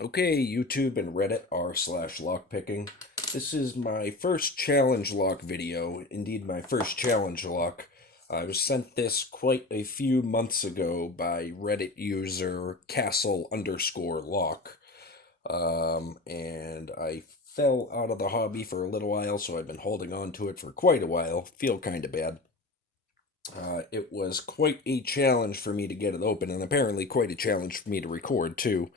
Okay, YouTube and Reddit r/lockpicking. This is my first challenge lock video, indeed my first challenge lock. I was sent this quite a few months ago by Reddit user castle_lock. And I fell out of the hobby for a little while, so I've been holding on to it for quite a while. Feel kind of bad. It was quite a challenge for me to get it open, and apparently quite a challenge for me to record too,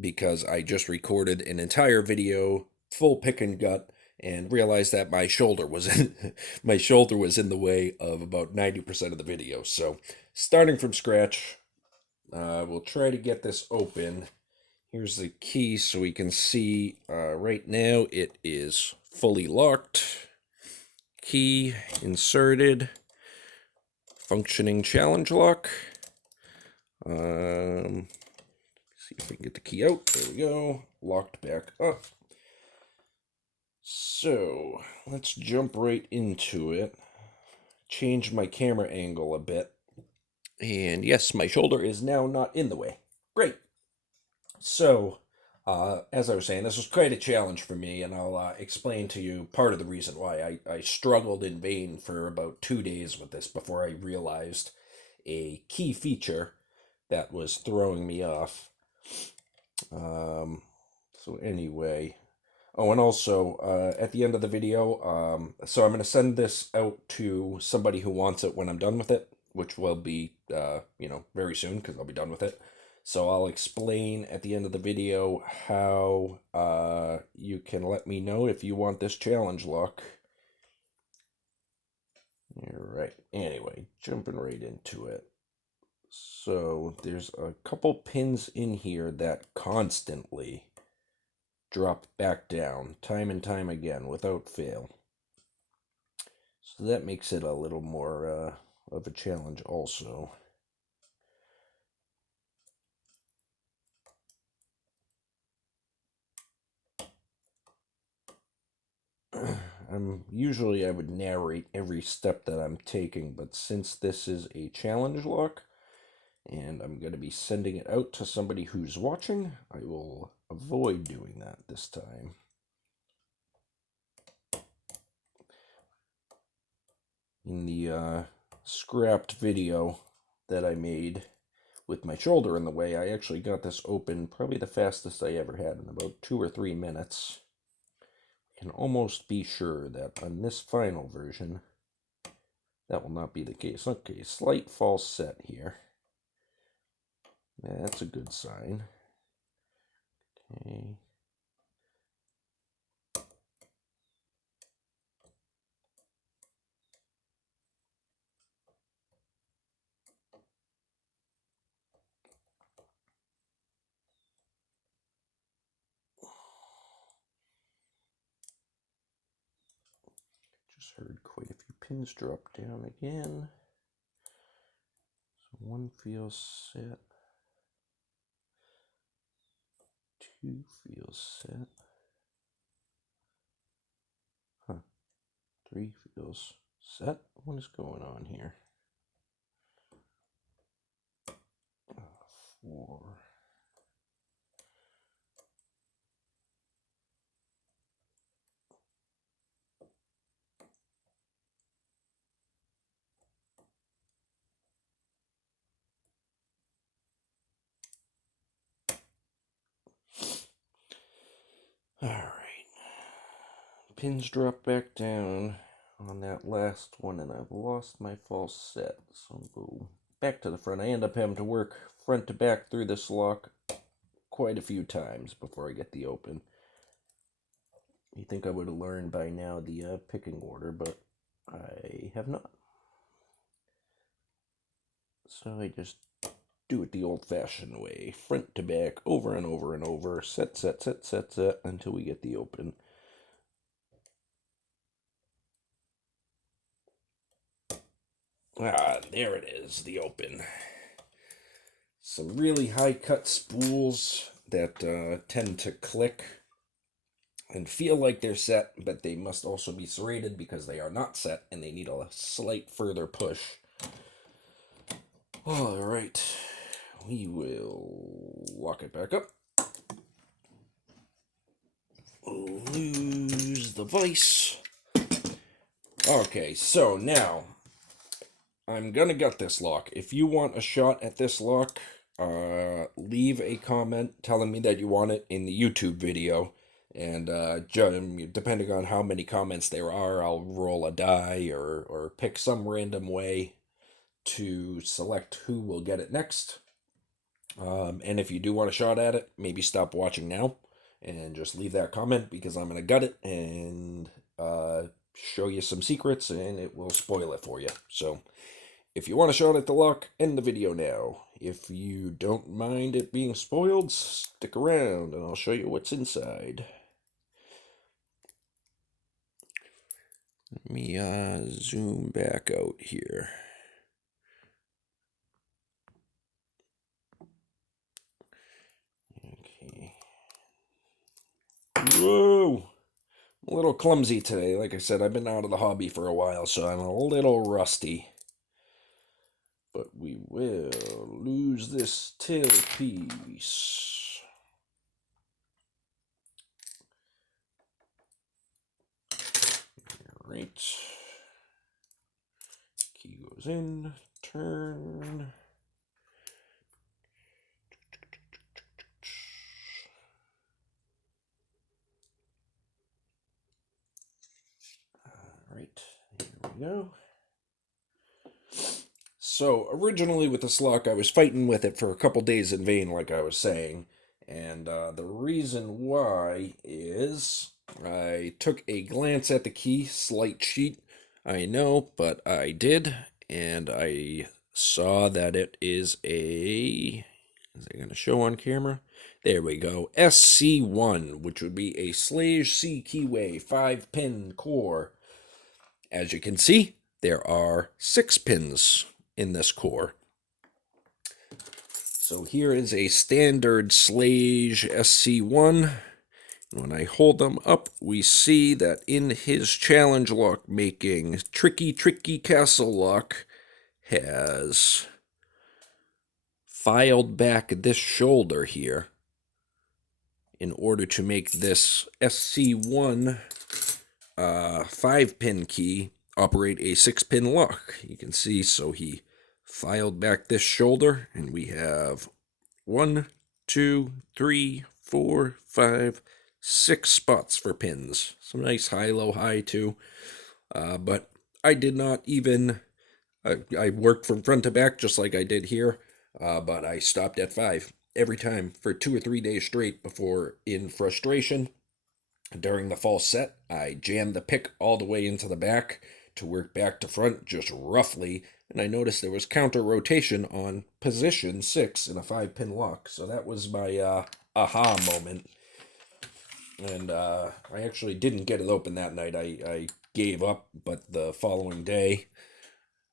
because I just recorded an entire video, full pick and gut, and realized that my shoulder was in my shoulder was in the way of about 90% of the video. So, starting from scratch, we'll try to get this open. Here's the key so we can see. Right now, it is fully locked. Key inserted. Functioning challenge lock. See if we can get the key out. There we go. Locked back up. So, let's jump right into it. Change my camera angle a bit. And yes, my shoulder is now not in the way. Great. So, as I was saying, this was quite a challenge for me, and I'll explain to you part of the reason why. I struggled in vain for about 2 days with this before I realized a key feature that was throwing me off. So anyway, oh, and also at the end of the video, so I'm going to send this out to somebody who wants it when I'm done with it, which will be, very soon because I'll be done with it. So I'll explain at the end of the video how you can let me know if you want this challenge lock. All right. Anyway, jumping right into it. So there's a couple pins in here that constantly drop back down time and time again without fail. So that makes it a little more of a challenge also. I would narrate every step that I'm taking, but since this is a challenge lock and I'm going to be sending it out to somebody who's watching, I will avoid doing that this time. In the scrapped video that I made with my shoulder in the way, I actually got this open probably the fastest I ever had in about 2 or 3 minutes. I can almost be sure that on this final version, that will not be the case. Okay, slight false set here. That's a good sign. Okay. Just heard quite a few pins drop down again. So one feels set. Two feels set. Huh. Three feels set. What is going on here? 4. All right. Pins drop back down on that last one, and I've lost my false set. So I'll go back to the front. I end up having to work front to back through this lock quite a few times before I get the open. You think I would have learned by now the picking order, but I have not. So I just do it the old-fashioned way, front to back, over and over and over, set, set, set, set, set, until we get the open. Ah, there it is, the open. Some really high-cut spools that tend to click and feel like they're set, but they must also be serrated because they are not set and they need a slight further push. All right, we will lock it back up. lose the vise. Okay, so now I'm gonna gut this lock. If you want a shot at this lock, leave a comment telling me that you want it in the YouTube video. And depending on how many comments there are, I'll roll a die or pick some random way to select who will get it next. And if you do want a shot at it, maybe stop watching now and just leave that comment because I'm going to gut it and show you some secrets and it will spoil it for you. So if you want a shot at the lock, end the video now. If you don't mind it being spoiled, stick around and I'll show you what's inside. Let me zoom back out here. Okay. Whoa! I'm a little clumsy today. Like I said, I've been out of the hobby for a while, so I'm a little rusty. But we will lose this tail piece. Alright. Key goes in. Turn. Alright, here we go. So, originally with this lock, I was fighting with it for a couple days in vain, like I was saying. And the reason why is I took a glance at the key, slight cheat, I know, but I did. And I saw that it is a... Is it going to show on camera? There we go. SC1, which would be a Slage C keyway 5-pin core. As you can see, there are 6 pins in this core. So here is a standard Slage SC1. When I hold them up, we see that in his challenge lock making, Tricky Castle Lock has filed back this shoulder here in order to make this SC1 5-pin key operate a 6-pin lock. You can see, so he filed back this shoulder, and we have 1, 2, 3, 4, 5, 6 spots for pins. Some nice high, low, high too. But I did not even... I worked from front to back just like I did here, but I stopped at 5 every time for 2 or 3 days straight before, in frustration, during the false set, I jammed the pick all the way into the back to work back to front just roughly, and I noticed there was counter rotation on position 6 in a 5-pin lock. So that was my aha moment. And I actually didn't get it open that night. I gave up, but the following day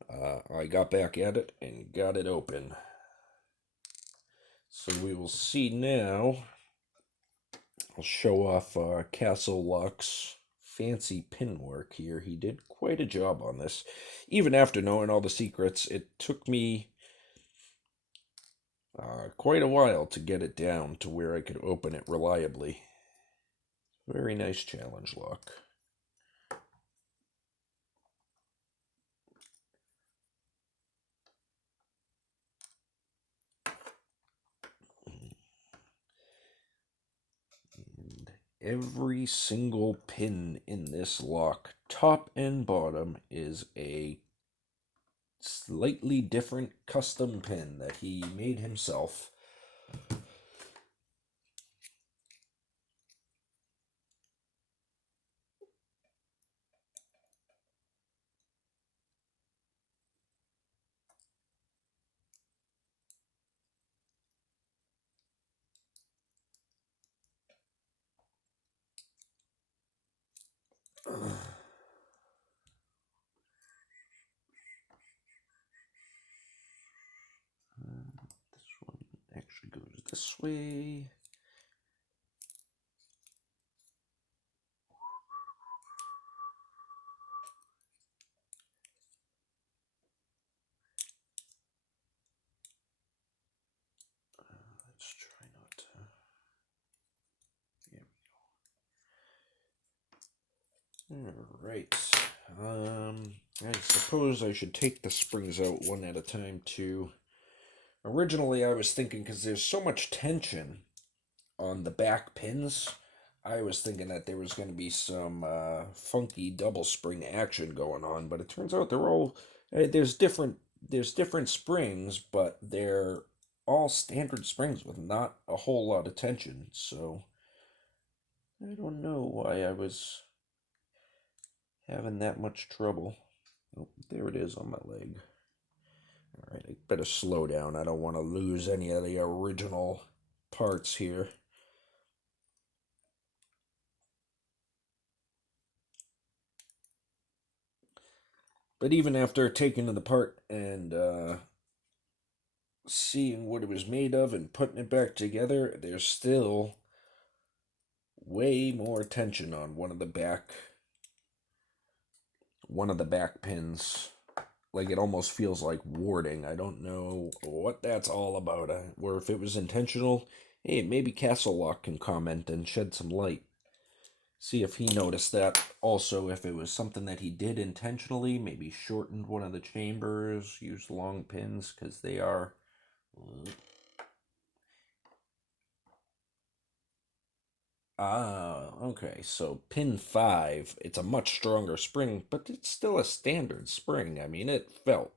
I got back at it and got it open. So we will see now. I'll show off Castle Luck's fancy pin work here. He did quite a job on this. Even after knowing all the secrets, it took me quite a while to get it down to where I could open it reliably. Very nice challenge lock. And every single pin in this lock, top and bottom, is a slightly different custom pin that he made himself. This one actually goes this way. Let's try not to. There we go. Alright. I suppose I should take the springs out one at a time too. Originally I was thinking, because there's so much tension on the back pins, I was thinking that there was going to be some funky double spring action going on, but it turns out they're all there's different springs, but they're all standard springs with not a whole lot of tension. So I don't know why I was having that much trouble. Oh, there it is on my leg. All right, I better slow down. I don't want to lose any of the original parts here. But even after taking it apart and seeing what it was made of and putting it back together, there's still way more tension on one of the back pins. Like, it almost feels like warding. I don't know what that's all about, or if it was intentional. Hey, maybe Castle Lock can comment and shed some light. See if he noticed that. Also, if it was something that he did intentionally, maybe shortened one of the chambers, used long pins, because they are... Okay, so pin 5, it's a much stronger spring, but it's still a standard spring. I mean, it felt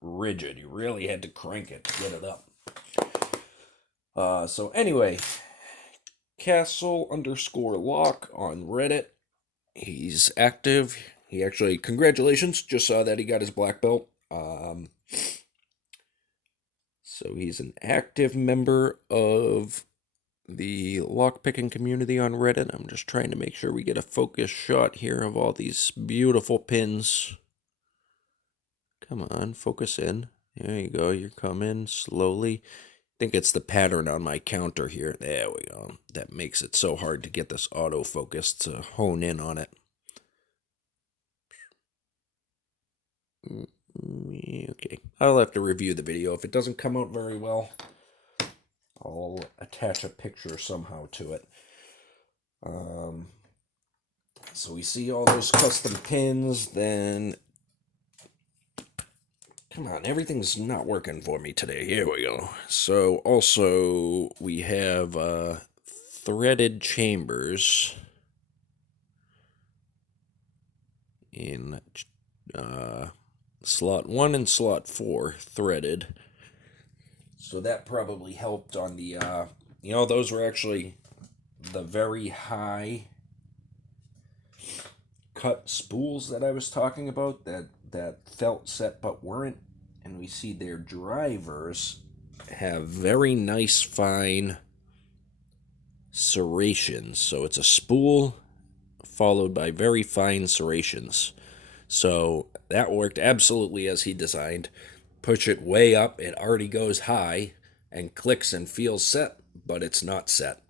rigid. You really had to crank it to get it up. So anyway, Castle_Lock on Reddit. He's active. He actually, congratulations, just saw that he got his black belt. So he's an active member of the lockpicking community on Reddit. I'm just trying to make sure we get a focus shot here of all these beautiful pins. Come on, focus in. There you go. You're coming slowly. I think it's the pattern on my counter here. There we go. That makes it so hard to get this autofocus to hone in on it. Okay, I'll have to review the video. If it doesn't come out very well, I'll attach a picture somehow to it. So we see all those custom pins, then... Come on, everything's not working for me today. Here we go. So also we have threaded chambers in slot 1 and slot 4 threaded. So that probably helped on the, those were actually the very high cut spools that I was talking about that felt set but weren't. And we see their drivers have very nice fine serrations. So it's a spool followed by very fine serrations. So that worked absolutely as he designed. Push it way up, it already goes high and clicks and feels set, but it's not set.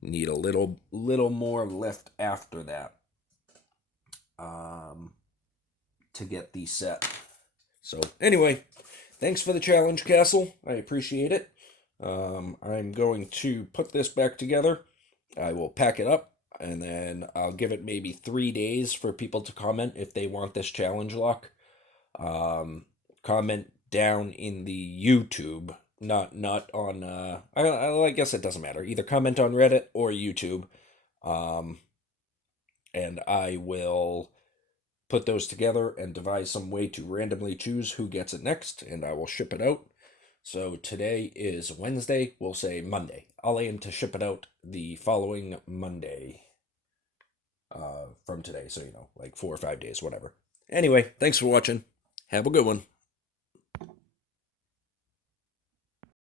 Need a little more lift after that to get these set. So anyway, thanks for the challenge, Castle. I appreciate it. I'm going to put this back together. I will pack it up, and then I'll give it maybe 3 days for people to comment if they want this challenge lock. Comment down in the YouTube, not on. I guess it doesn't matter. Either comment on Reddit or YouTube, and I will put those together and devise some way to randomly choose who gets it next, and I will ship it out. So today is Wednesday, we'll say Monday. I'll aim to ship it out the following Monday from today, so like 4 or 5 days, whatever. Anyway, thanks for watching. Have a good one.